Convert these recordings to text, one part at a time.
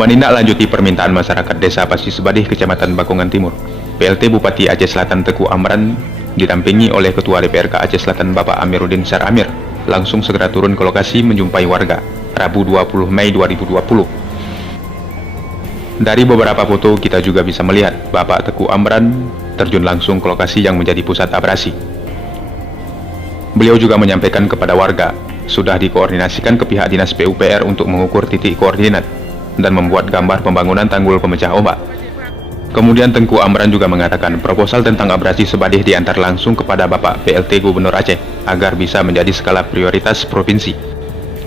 Menindaklanjuti permintaan masyarakat Desa Pasti Sebadih, Kecamatan Bakongan Timur, PLT Bupati Aceh Selatan Teguh Amran didampingi oleh Ketua DPRK Aceh Selatan Bapak Amiruddin Syar Amir langsung segera turun ke lokasi menjumpai warga Rabu 20 Mei 2020. Dari beberapa foto kita juga bisa melihat Bapak Teguh Amran terjun langsung ke lokasi yang menjadi pusat abrasi. Beliau juga menyampaikan kepada warga sudah dikoordinasikan ke pihak Dinas PUPR untuk mengukur titik koordinat dan membuat gambar pembangunan tanggul pemecah ombak. Kemudian Tengku Amran juga mengatakan proposal tentang abrasi Sebadih diantar langsung kepada Bapak PLT Gubernur Aceh agar bisa menjadi skala prioritas provinsi,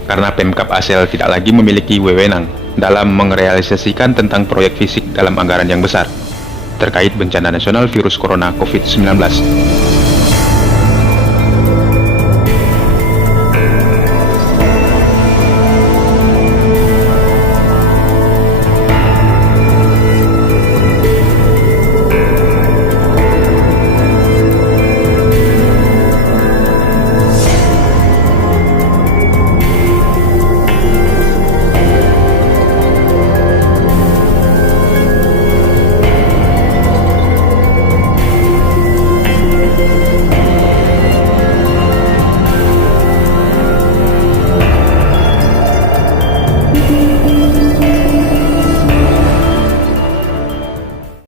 karena Pemkab Asel tidak lagi memiliki wewenang dalam merealisasikan tentang proyek fisik dalam anggaran yang besar terkait bencana nasional virus corona COVID-19.